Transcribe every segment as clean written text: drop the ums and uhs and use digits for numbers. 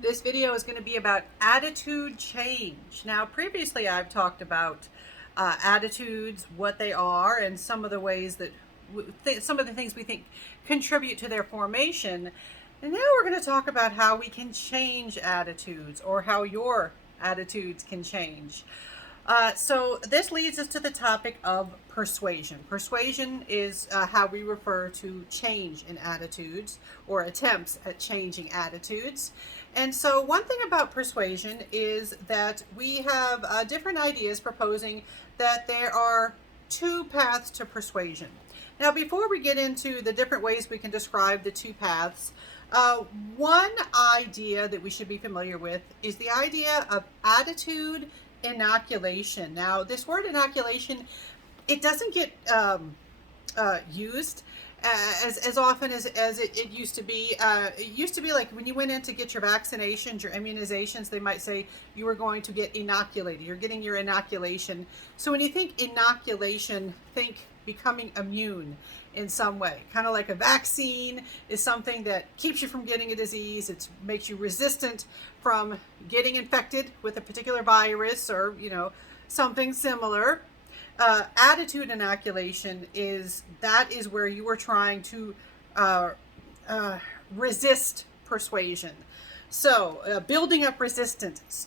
This video is going to be about attitude change. Now, previously I've talked about attitudes, what they are, and some of the ways that some of the things we think contribute to their formation. And now we're going to talk about how we can change attitudes, or how your attitudes can change. So this leads us to the topic of persuasion. Persuasion is how we refer to change in attitudes, or attempts at changing attitudes. And so one thing about persuasion is that we have different ideas proposing that there are two paths to persuasion. Now, before we get into the different ways we can describe the two paths, one idea that we should be familiar with is the idea of attitude inoculation. Now, this word inoculation, it doesn't get used as often as it used to be. It used to be like when you went in to get your vaccinations, your immunizations, they might say you were going to get inoculated. You're getting your inoculation. So when you think inoculation, think becoming immune in some way. Kind of like a vaccine is something that keeps you from getting a disease. It makes you resistant from getting infected with a particular virus or, something similar. Attitude inoculation is where you are trying to resist persuasion. So building up resistance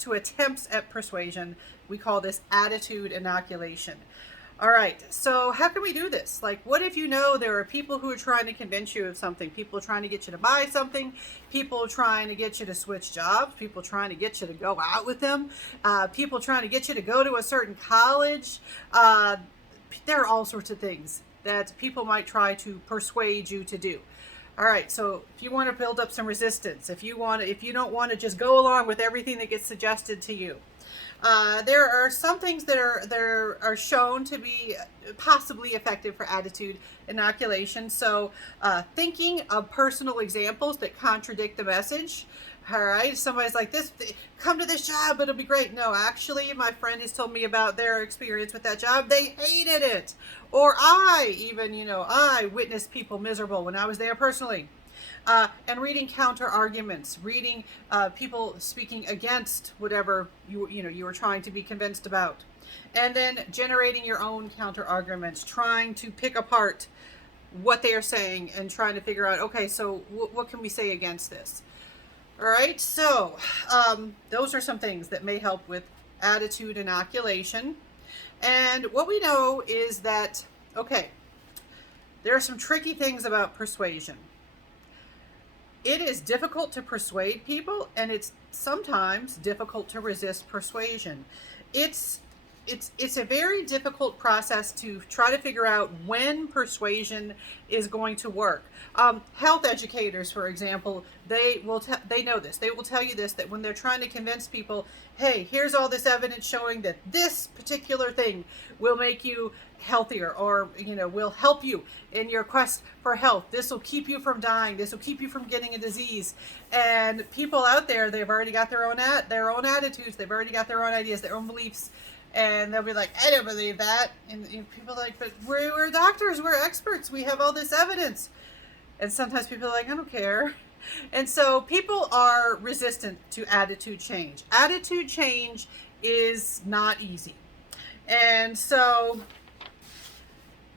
to attempts at persuasion, we call this attitude inoculation. All right, so how can we do this? Like, what if there are people who are trying to convince you of something, people trying to get you to buy something, people trying to get you to switch jobs, people trying to get you to go out with them, people trying to get you to go to a certain college. There are all sorts of things that people might try to persuade you to do. All right, so if you want to build up some resistance, if you don't want to just go along with everything that gets suggested to you, there are some things that are shown to be possibly effective for attitude inoculation. So thinking of personal examples that contradict the message. All right, somebody's like, "This, come to this job, it'll be great." No, actually, my friend has told me about their experience with that job. They hated it. Or I witnessed people miserable when I was there personally. And reading counter arguments, reading people speaking against whatever you were trying to be convinced about, and then generating your own counter arguments, trying to pick apart what they are saying and trying to figure out, okay, so what can we say against this? All right, so those are some things that may help with attitude inoculation. And what we know is that, okay, there are some tricky things about persuasion. It is difficult to persuade people, and it's sometimes difficult to resist persuasion. It's a very difficult process to try to figure out when persuasion is going to work. Health educators, for example, they know this. They will tell you this, that when they're trying to convince people, hey, here's all this evidence showing that this particular thing will make you healthier, or will help you in your quest for health. This will keep you from dying. This will keep you from getting a disease. And people out there, they've already got their own attitudes. They've already got their own ideas, their own beliefs. And they'll be like, I don't believe that. And people are like, but we're doctors, we're experts, we have all this evidence. And sometimes people are like, I don't care. And so people are resistant to attitude change. Attitude change is not easy. And so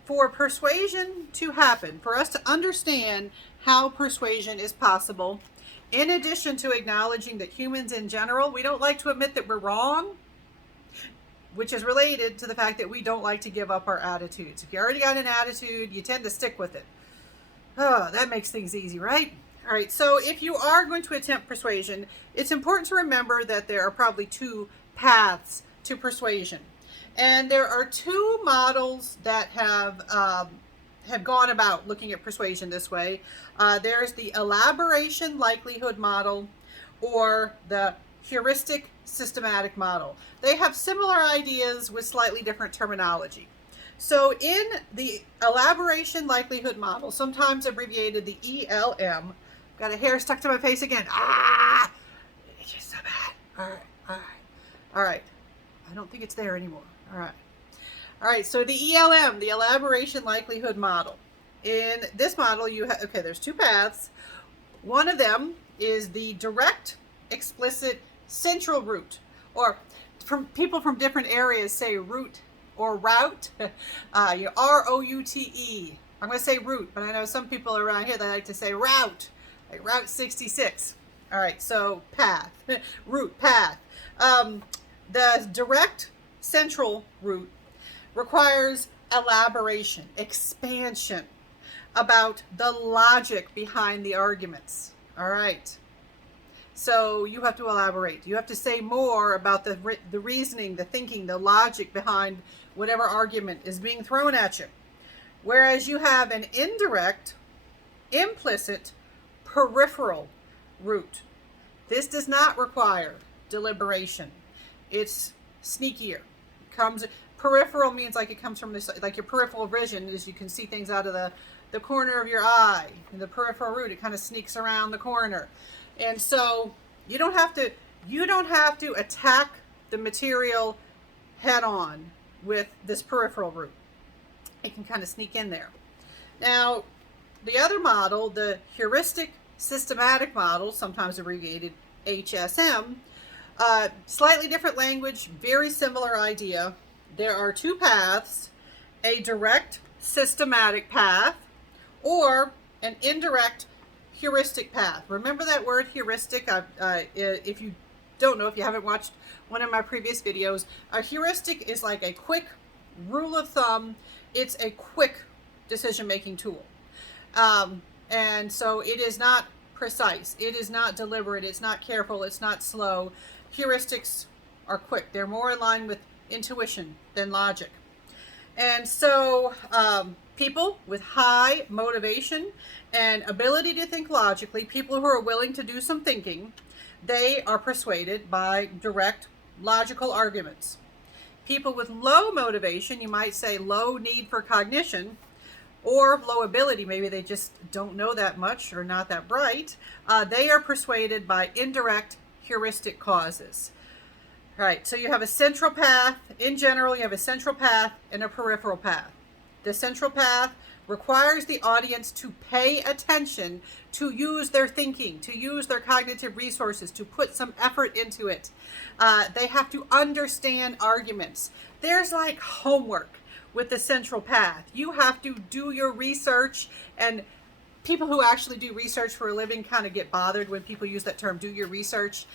for persuasion to happen, for us to understand how persuasion is possible, in addition to acknowledging that humans in general, we don't like to admit that we're wrong, which is related to the fact that we don't like to give up our attitudes. If you already got an attitude, you tend to stick with it. Oh, that makes things easy, right? All right, so if you are going to attempt persuasion, it's important to remember that there are probably two paths to persuasion. And there are two models that have gone about looking at persuasion this way. There's the Elaboration Likelihood Model, or the Heuristic-Systematic Model. They have similar ideas with slightly different terminology. So in the Elaboration Likelihood Model, sometimes abbreviated the ELM, got a hair stuck to my face again. It's just so bad. All right. I don't think it's there anymore. All right, so the ELM, the Elaboration Likelihood Model. In this model, there's two paths. One of them is the direct, explicit, central route. Or from people from different areas say route or route. R-O-U-T-E. I'm going to say route, but I know some people around here, they like to say route, like Route 66. All right, so path, route, path. The direct central route requires elaboration, expansion about the logic behind the arguments. All right. So you have to elaborate. You have to say more about the reasoning, the thinking, the logic behind whatever argument is being thrown at you. Whereas you have an indirect, implicit, peripheral route. This does not require deliberation. It's sneakier. Peripheral means like it comes from this, like your peripheral vision is you can see things out of the corner of your eye. In the peripheral route, it kind of sneaks around the corner. And so you don't have to attack the material head on with this peripheral route. It can kind of sneak in there. Now, the other model, the Heuristic-Systematic Model, sometimes abbreviated HSM, slightly different language, very similar idea. There are two paths, a direct systematic path or an indirect heuristic path. Remember that word heuristic? If you don't know, if you haven't watched one of my previous videos, a heuristic is like a quick rule of thumb. It's a quick decision-making tool. And so it is not precise. It is not deliberate. It's not careful. It's not slow. Heuristics are quick. They're more in line with intuition than logic. And so people with high motivation and ability to think logically, people who are willing to do some thinking, they are persuaded by direct logical arguments. People with low motivation, you might say low need for cognition, or low ability, maybe they just don't know that much or not that bright, they are persuaded by indirect heuristic causes. All right, so you have a central path. In general, you have a central path and a peripheral path. The central path requires the audience to pay attention, to use their thinking, to use their cognitive resources, to put some effort into it. They have to understand arguments. There's like homework with the central path. You have to do your research, and people who actually do research for a living kind of get bothered when people use that term, do your research.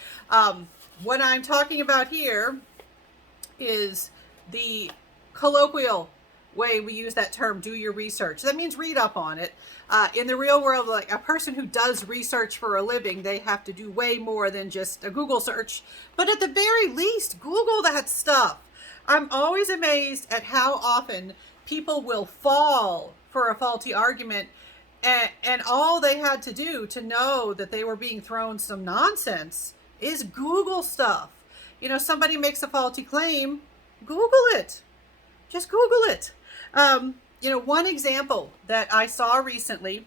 What I'm talking about here is the colloquial way we use that term, do your research. That means read up on it. In the real world, like a person who does research for a living, they have to do way more than just a Google search. But at the very least, Google that stuff. I'm always amazed at how often people will fall for a faulty argument, and all they had to do to know that they were being thrown some nonsense is Google stuff. You know, somebody makes a faulty claim, Google it. Just Google it. You know, one example that I saw recently,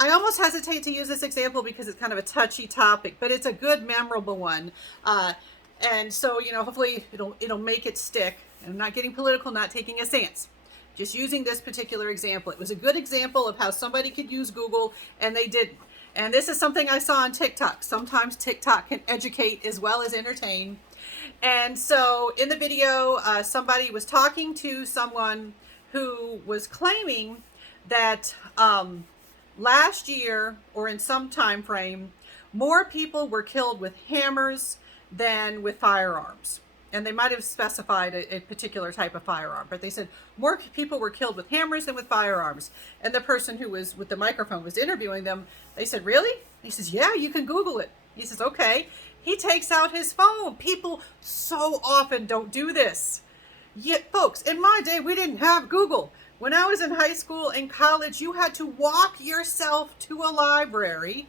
I almost hesitate to use this example because it's kind of a touchy topic, but it's a good, memorable one. And so, you know, hopefully it'll make it stick. And I'm not getting political, not taking a stance. Just using this particular example. It was a good example of how somebody could use Google and they didn't. And this is something I saw on TikTok. Sometimes TikTok can educate as well as entertain. And so in the video, somebody was talking to someone who was claiming that last year or in some time frame, more people were killed with hammers than with firearms. And they might have specified a particular type of firearm, but they said more people were killed with hammers than with firearms. And the person who was with the microphone was interviewing them. They said, really? He says, yeah, you can Google it. He says, okay. He takes out his phone. People so often don't do this. Yet, folks, in my day, we didn't have Google. When I was in high school and college, you had to walk yourself to a library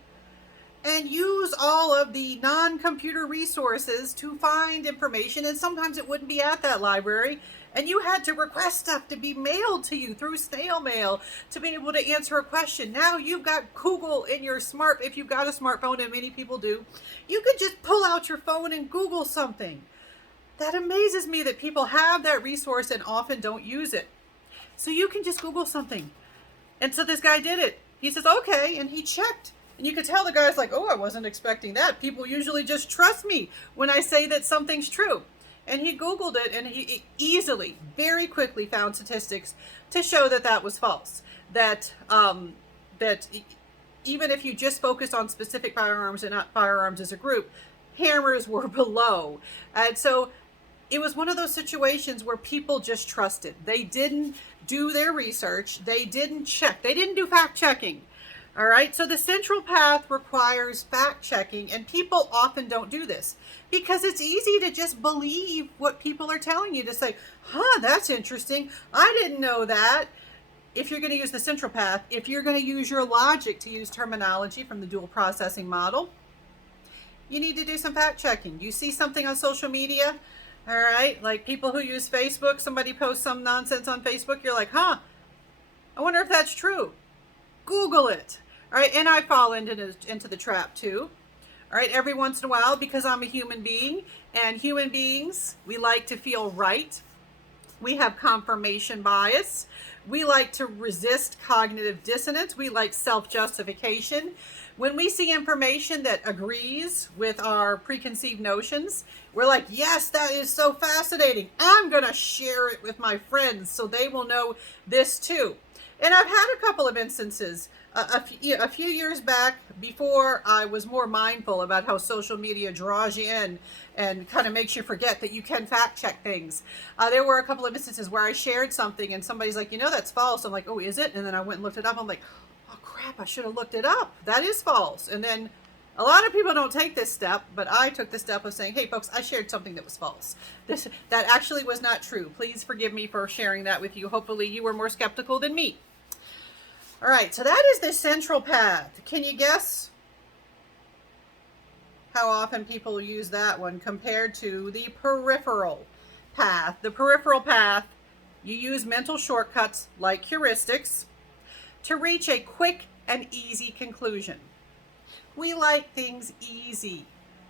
and use all of the non-computer resources to find information, and sometimes it wouldn't be at that library, and you had to request stuff to be mailed to you through snail mail to be able to answer a question. Now you've got Google in your if you've got a smartphone, and many people do, you could just pull out your phone and Google something. That amazes me that people have that resource and often don't use it. So you can just Google something. And so this guy did it. He says, okay, and he checked And you could tell the guy's like, oh, I wasn't expecting that. People usually just trust me when I say that something's true. And he Googled it, and he easily, very quickly found statistics to show that that was false. That even if you just focused on specific firearms and not firearms as a group, hammers were below. And so it was one of those situations where people just trusted. They didn't do their research. They didn't check. They didn't do fact checking. All right. So the central path requires fact checking, and people often don't do this because it's easy to just believe what people are telling you, to say, huh, that's interesting. I didn't know that. If you're going to use the central path, if you're going to use your logic to use terminology from the dual processing model, you need to do some fact checking. You see something on social media, all right, like people who use Facebook, somebody posts some nonsense on Facebook, you're like, huh, I wonder if that's true. Google it. All right, and I fall into the trap too. All right, every once in a while, because I'm a human being, and human beings, we like to feel right. We have confirmation bias. We like to resist cognitive dissonance. We like self-justification. When we see information that agrees with our preconceived notions, we're like, yes, that is so fascinating. I'm going to share it with my friends so they will know this too. And I've had a couple of instances a few years back, before I was more mindful about how social media draws you in and kind of makes you forget that you can fact check things. There were a couple of instances where I shared something and somebody's like, you know, that's false. I'm like, oh, is it? And then I went and looked it up. I'm like, oh crap, I should have looked it up. That is false. And then a lot of people don't take this step, but I took the step of saying, hey folks, I shared something that was false. That actually was not true. Please forgive me for sharing that with you. Hopefully you were more skeptical than me. All right, so that is the central path. Can you guess how often people use that one compared to the peripheral path? The peripheral path, you use mental shortcuts like heuristics to reach a quick and easy conclusion. We like things easy.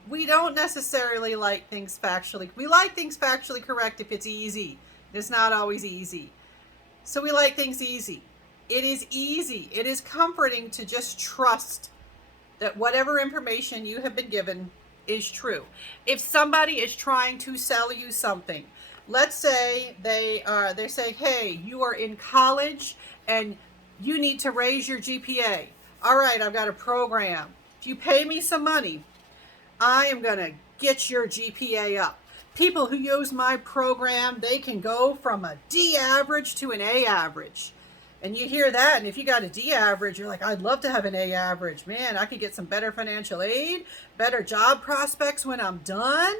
We don't necessarily like things factually. We like things factually correct if it's easy. It's not always easy. So we like things easy. It is easy. It is comforting to just trust that whatever information you have been given is true. If somebody is trying to sell you something, let's say they're saying, hey, you are in college and you need to raise your GPA. All right, I've got a program. If you pay me some money, I am going to get your GPA up. People who use my program, they can go from a D average to an A average. And you hear that, and if you got a D average, you're like, I'd love to have an A average. Man, I could get some better financial aid, better job prospects when I'm done.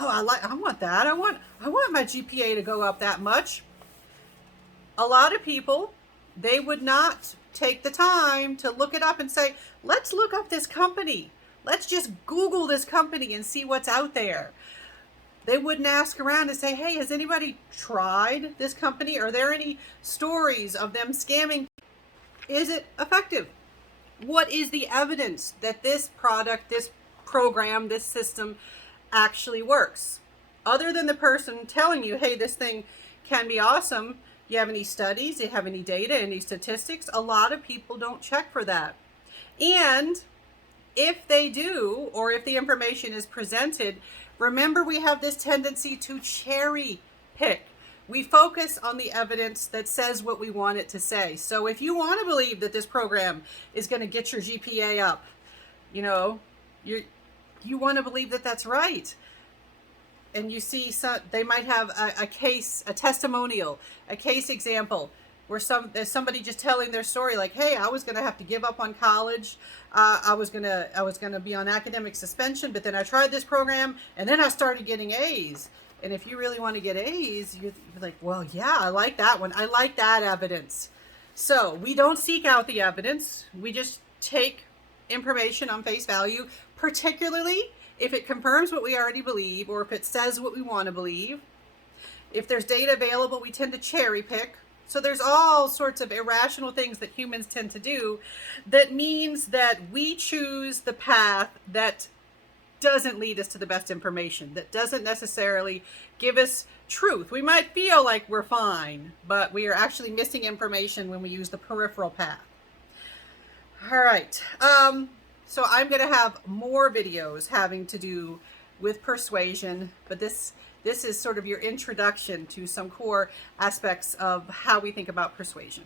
Oh, I want that. I want my GPA to go up that much. A lot of people, they would not take the time to look it up and say, let's look up this company. Let's just Google this company and see what's out there. They wouldn't ask around and say, hey, has anybody tried this company? Are there any stories of them scamming? Is it effective? What is the evidence that this product, this program, this system actually works? Other than the person telling you, hey, this thing can be awesome. You have any studies? You have any data, any statistics? A lot of people don't check for that. And if they do, or if the information is presented, remember, we have this tendency to cherry pick. We focus on the evidence that says what we want it to say. So if you want to believe that this program is going to get your GPA up, you know, you want to believe that that's right. And you see, they might have a case, a testimonial, a case example, where there's somebody just telling their story, like, hey, I was going to have to give up on college. I was going to be on academic suspension, but then I tried this program and then I started getting A's. And if you really want to get A's, you're like, well, yeah, I like that one. I like that evidence. So we don't seek out the evidence. We just take information on face value, particularly if it confirms what we already believe or if it says what we want to believe. If there's data available, we tend to cherry pick. So there's all sorts of irrational things that humans tend to do that means that we choose the path that doesn't lead us to the best information, that doesn't necessarily give us truth. We might feel like we're fine, but we are actually missing information when we use the peripheral path. All right. So I'm going to have more videos having to do with persuasion, but this is sort of your introduction to some core aspects of how we think about persuasion.